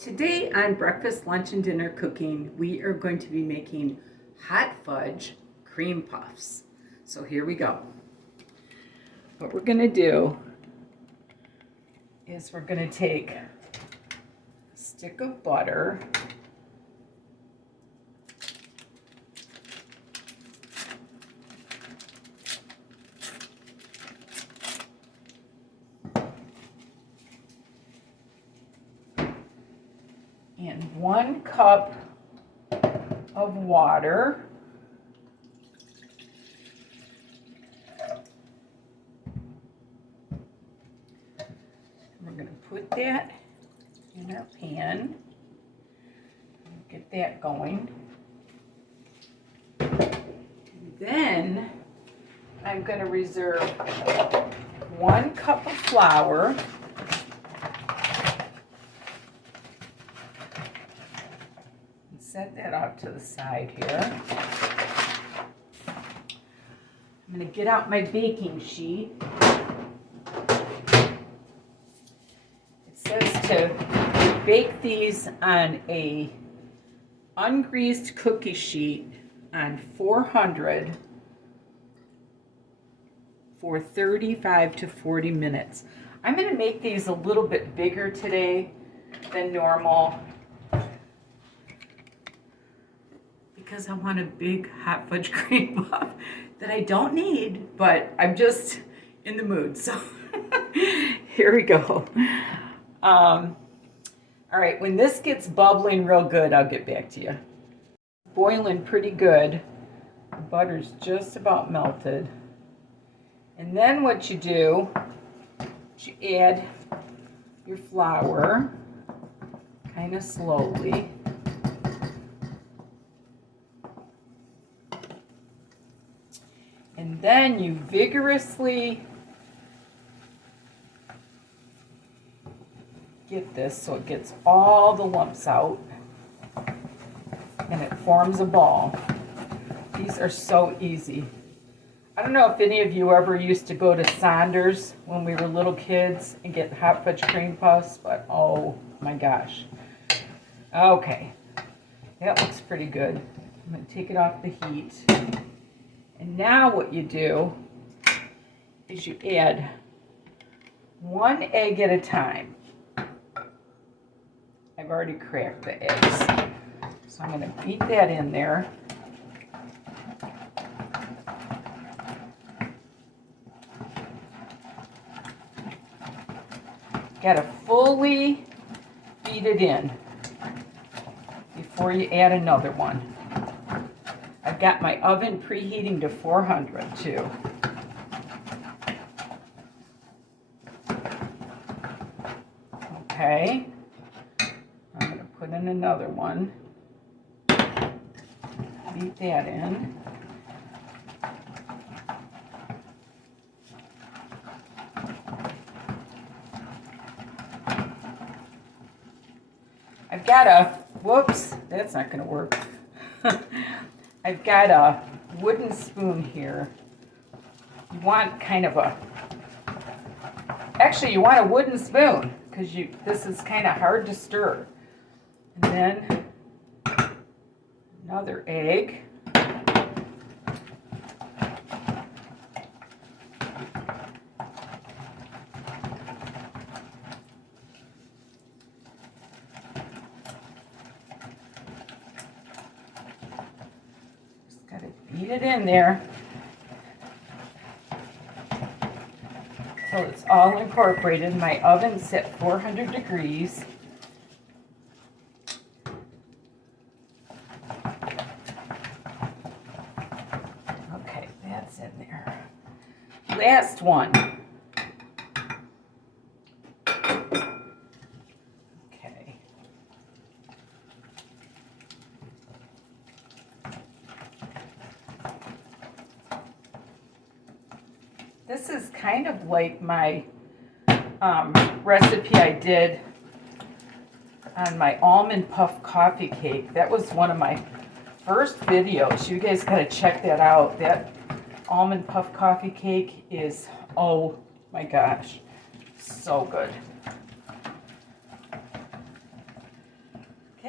Today on Breakfast, Lunch, and Dinner Cooking, we are going to be making hot fudge cream puffs. So here we go. What we're going to do is we're going to take a stick of butter, and 1 cup of water. We're going to put that in our pan. Get that going. Then I'm going to reserve 1 cup of flour. Set that off to the side here. I'm going to get out my baking sheet. It says to bake these on a ungreased cookie sheet on 400 for 35 to 40 minutes. I'm going to make these a little bit bigger today than normal, because I want a big hot fudge cream puff that I don't need, but I'm just in the mood. So here we go. All right, when this gets bubbling real good, I'll get back to you. Boiling pretty good. The butter's just about melted. And then what you do is you add your flour kind of slowly. And then you vigorously get this so it gets all the lumps out and it forms a ball. These are so easy. I don't know if any of you ever used to go to Saunders when we were little kids and get hot fudge cream puffs, but oh my gosh. Okay, that looks pretty good. I'm going to take it off the heat. And now what you do is you add 1 egg at a time. I've already cracked the eggs. So I'm going to beat that in there. Got to fully beat it in before you add another one. I've got my oven preheating to 400 too. Okay, I'm going to put in another one. Beat that in. I've got a, whoops, that's not going to work. I've got a wooden spoon here. You want kind of a, actually you want a wooden spoon because this is kind of hard to stir. And then another egg. Beat it in there till it's all incorporated. My oven's set 400 degrees. Okay, that's in there. Last one. Okay. This is kind of like my recipe I did on my almond puff coffee cake. That was one of my first videos. You guys gotta check that out. That almond puff coffee cake is, oh my gosh, so good.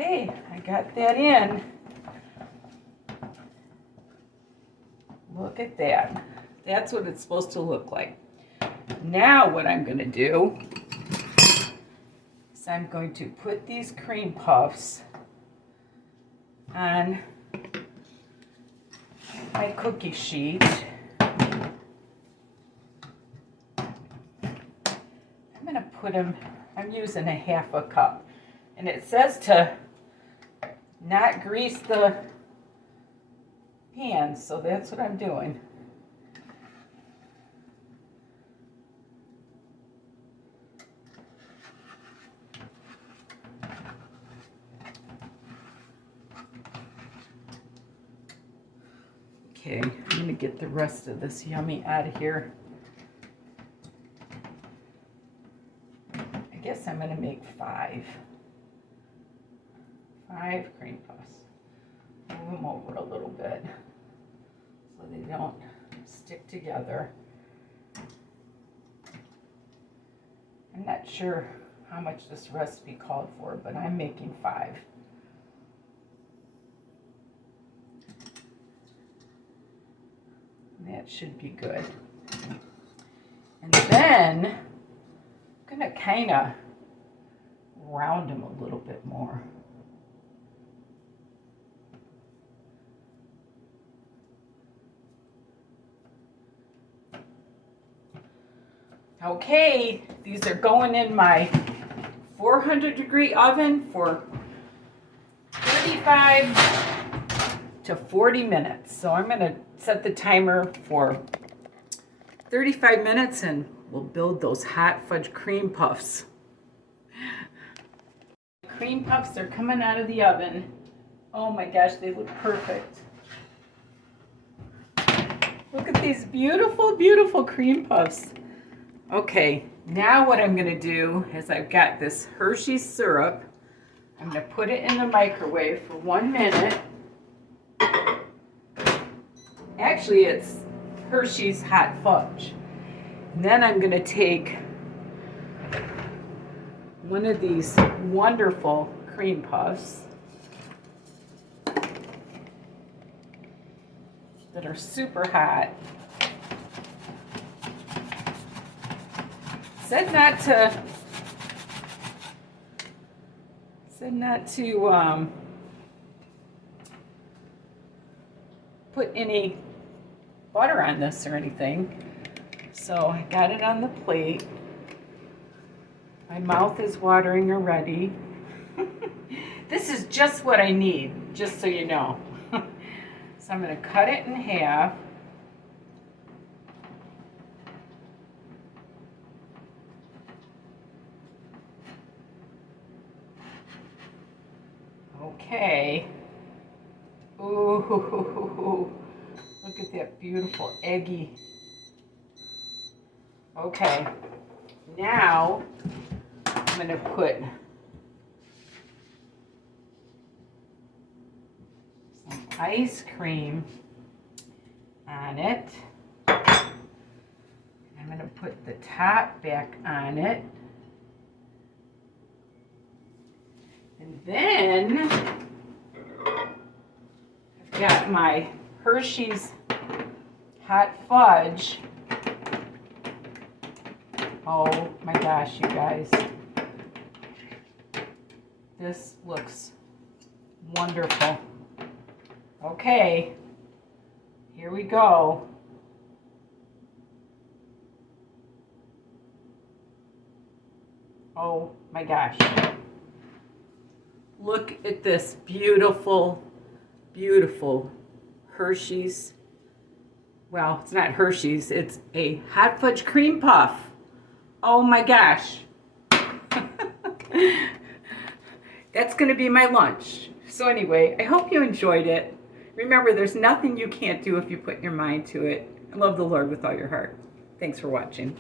Okay, I got that in. Look at that. That's what it's supposed to look like. Now what I'm going to do is I'm going to put these cream puffs on my cookie sheet. I'm going to put them, I'm using a half a cup. And it says to not grease the pan, so that's what I'm doing. Okay, I'm going to get the rest of this yummy out of here. I guess I'm going to make 5 cream puffs. Move them over a little bit so they don't stick together. I'm not sure how much this recipe called for, but I'm making 5. That should be good. And then I'm going to kind of round them a little bit more. Okay, these are going in my 400-degree oven for 35 to 40 minutes. So I'm going to set the timer for 35 minutes and we'll build those hot fudge cream puffs. Cream puffs are coming out of the oven. Oh my gosh, they look perfect. Look at these beautiful, beautiful cream puffs. Okay, now what I'm going to do is I've got this Hershey's syrup. I'm going to put it in the microwave for 1 minute. Actually, it's Hershey's Hot Fudge. And then I'm going to take one of these wonderful cream puffs that are super hot. Said not to put any butter on this or anything. So I got it on the plate. My mouth is watering already. This is just what I need, just so you know. So I'm going to cut it in half. Okay. Ooh, look at that beautiful eggy. Okay, now I'm going to put some ice cream on it. I'm going to put the top back on it. And then I've got my Hershey's Hot Fudge. Oh my gosh, you guys. This looks wonderful. Okay, here we go. Oh my gosh. Look at this beautiful, beautiful Hershey's. Well, it's not Hershey's, it's a hot fudge cream puff. Oh my gosh. That's going to be my lunch. So anyway, I hope you enjoyed it. Remember, there's nothing you can't do if you put your mind to it. And love the Lord with all your heart. Thanks for watching.